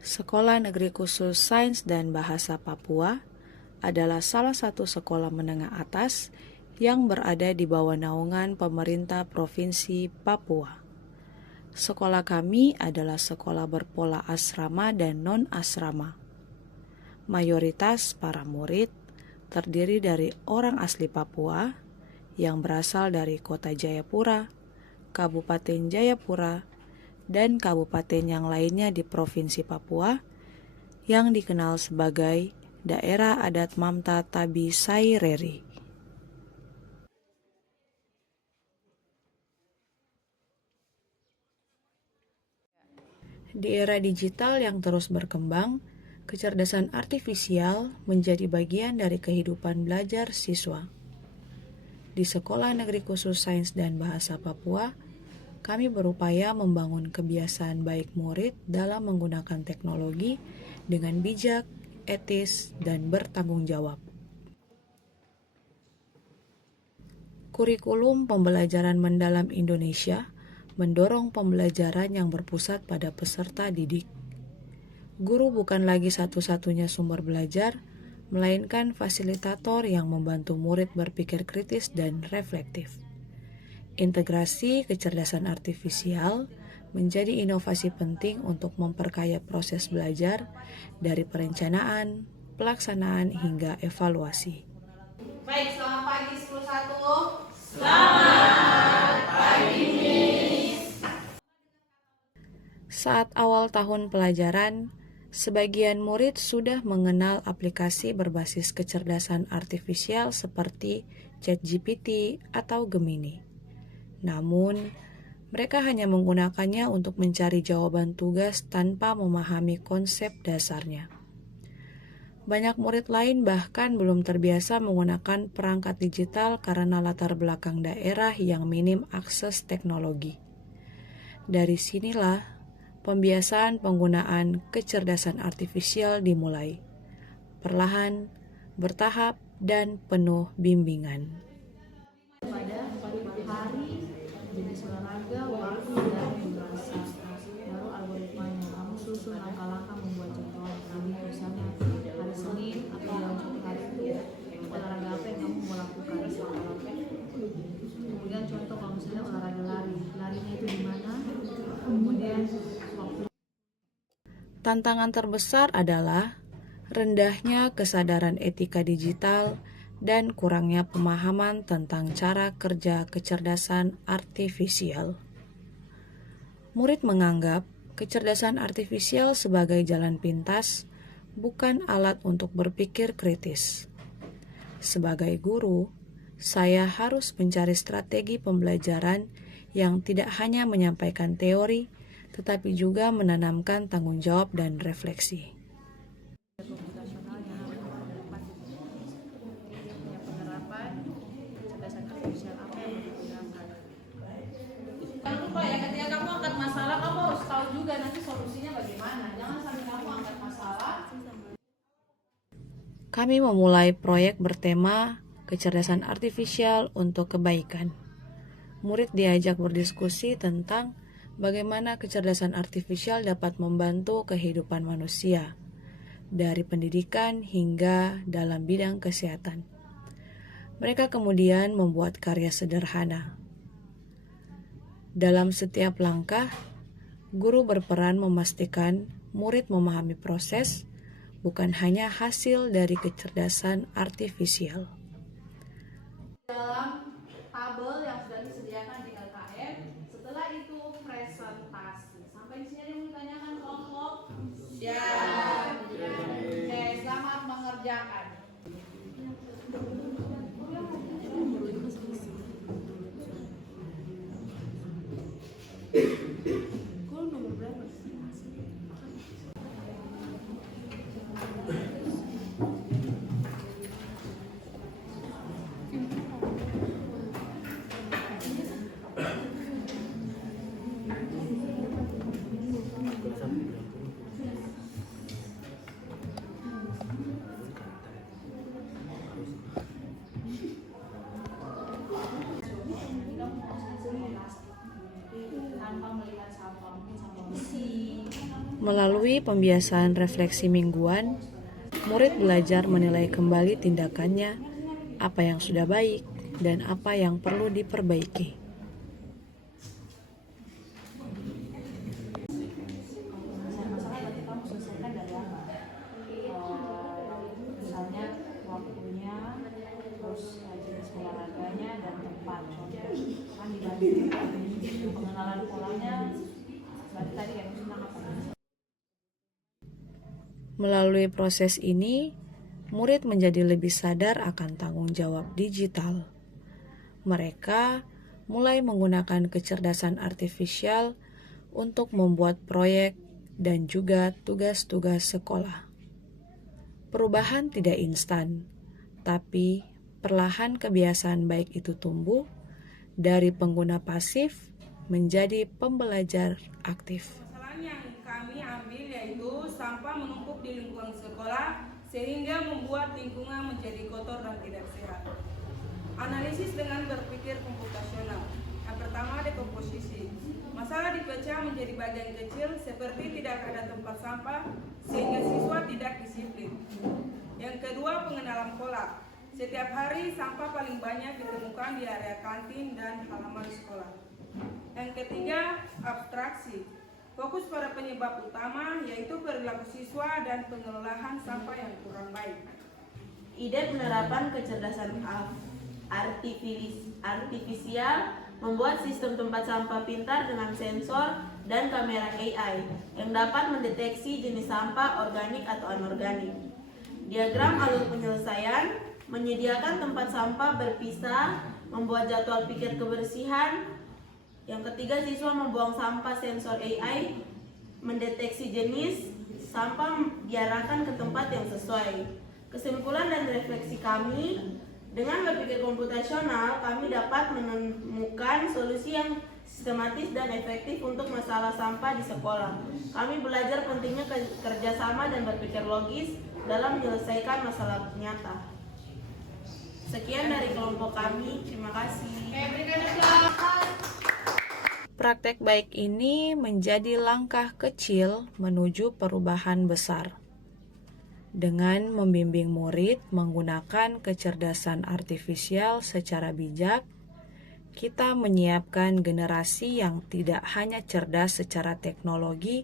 Sekolah Negeri Khusus Sains dan Bahasa Papua adalah salah satu sekolah menengah atas yang berada di bawah naungan pemerintah Provinsi Papua. Sekolah kami adalah sekolah berpola asrama dan non-asrama. Mayoritas para murid terdiri dari orang asli Papua yang berasal dari Kota Jayapura, Kabupaten Jayapura, dan kabupaten yang lainnya di Provinsi Papua yang dikenal sebagai Daerah Adat Mamta Tabi Saireri. Di era digital yang terus berkembang, kecerdasan artifisial menjadi bagian dari kehidupan belajar siswa. Di Sekolah Negeri Khusus Sains dan Bahasa Papua, kami berupaya membangun kebiasaan baik murid dalam menggunakan teknologi dengan bijak, etis, dan bertanggung jawab. Kurikulum pembelajaran mendalam Indonesia mendorong pembelajaran yang berpusat pada peserta didik. Guru bukan lagi satu-satunya sumber belajar, melainkan fasilitator yang membantu murid berpikir kritis dan reflektif. Integrasi kecerdasan artifisial menjadi inovasi penting untuk memperkaya proses belajar dari perencanaan, pelaksanaan, hingga evaluasi. Baik, selamat pagi 11. Selamat pagi, Miss. Saat awal tahun pelajaran, sebagian murid sudah mengenal aplikasi berbasis kecerdasan artifisial seperti ChatGPT atau Gemini. Namun, mereka hanya menggunakannya untuk mencari jawaban tugas tanpa memahami konsep dasarnya. Banyak murid lain bahkan belum terbiasa menggunakan perangkat digital karena latar belakang daerah yang minim akses teknologi. Dari sinilah pembiasaan penggunaan kecerdasan artifisial dimulai, perlahan, bertahap, dan penuh bimbingan. Pada pagi hari jenis olahraga waktu dan durasi, baru algoritmanya kamu susun langkah-langkah membuat jadwal. Jadi misalnya hari Senin atau dalam satu hari itu olahraga apa yang kamu mau lakukan. Kemudian contoh kalau misalnya olahraga larinya itu di mana, kemudian waktu. Tantangan terbesar adalah rendahnya kesadaran etika digital dan kurangnya pemahaman tentang cara kerja kecerdasan artifisial. Murid menganggap kecerdasan artifisial sebagai jalan pintas, bukan alat untuk berpikir kritis. Sebagai guru, saya harus mencari strategi pembelajaran yang tidak hanya menyampaikan teori, tetapi juga menanamkan tanggung jawab dan refleksi. Penerapan kecerdasan artifisial apa yang digunakan. Jangan lupa ya, ketika kamu angkat masalah, kamu harus tahu juga nanti solusinya bagaimana. Jangan sampai kamu angkat masalah. Kami memulai proyek bertema kecerdasan artifisial untuk kebaikan. Murid diajak berdiskusi tentang bagaimana kecerdasan artifisial dapat membantu kehidupan manusia, dari pendidikan hingga dalam bidang kesehatan. Mereka kemudian membuat karya sederhana. Dalam setiap langkah, guru berperan memastikan murid memahami proses, bukan hanya hasil dari kecerdasan artifisial. Dalam tabel yang sudah disediakan di LKM, setelah itu presentasi. Sampai di sini ada yang mau ditanyakan kelompok? Ya. Oke, selamat mengerjakan. Melalui pembiasaan refleksi mingguan, murid belajar menilai kembali tindakannya, apa yang sudah baik, dan apa yang perlu diperbaiki. Misalnya waktunya, terus jenis olahraganya dan tempat. Contoh kan dibanding pengenalan polanya, berarti tadi kayak tentang apa? Melalui proses ini, murid menjadi lebih sadar akan tanggung jawab digital. Mereka mulai menggunakan kecerdasan artifisial untuk membuat proyek dan juga tugas-tugas sekolah. Perubahan tidak instan, tapi perlahan kebiasaan baik itu tumbuh dari pengguna pasif menjadi pembelajar aktif. Kesalahan yang kami ambil yaitu sampah menumpuk di lingkungan sekolah sehingga membuat lingkungan menjadi kotor dan tidak sehat. Analisis dengan berpikir komputasional. Yang pertama, dekomposisi. Masalah dipecah menjadi bagian kecil seperti tidak ada tempat sampah sehingga siswa tidak disiplin. Yang kedua, pengenalan pola. Setiap hari sampah paling banyak ditemukan di area kantin dan halaman sekolah. Yang ketiga, abstraksi. Fokus pada penyebab utama yaitu perilaku siswa dan pengelolaan sampah yang kurang baik. Ide penerapan kecerdasan artifisial membuat sistem tempat sampah pintar dengan sensor dan kamera AI yang dapat mendeteksi jenis sampah organik atau anorganik. Diagram alur penyelesaian menyediakan tempat sampah berpisah, membuat jadwal pikir kebersihan. Yang ketiga, siswa membuang sampah, sensor AI mendeteksi jenis sampah, diarahkan ke tempat yang sesuai. Kesimpulan dan refleksi kami, dengan berpikir komputasional, kami dapat menemukan solusi yang sistematis dan efektif untuk masalah sampah di sekolah. Kami belajar pentingnya kerjasama dan berpikir logis dalam menyelesaikan masalah nyata. Sekian dari kelompok kami, terima kasih. Praktek baik ini menjadi langkah kecil menuju perubahan besar. Dengan membimbing murid menggunakan kecerdasan artifisial secara bijak, kita menyiapkan generasi yang tidak hanya cerdas secara teknologi,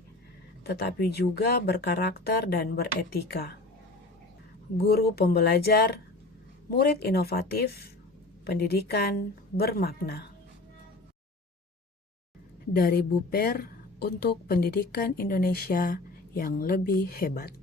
tetapi juga berkarakter dan beretika. Guru pembelajar, murid inovatif, pendidikan bermakna. Dari Buper untuk pendidikan Indonesia yang lebih hebat.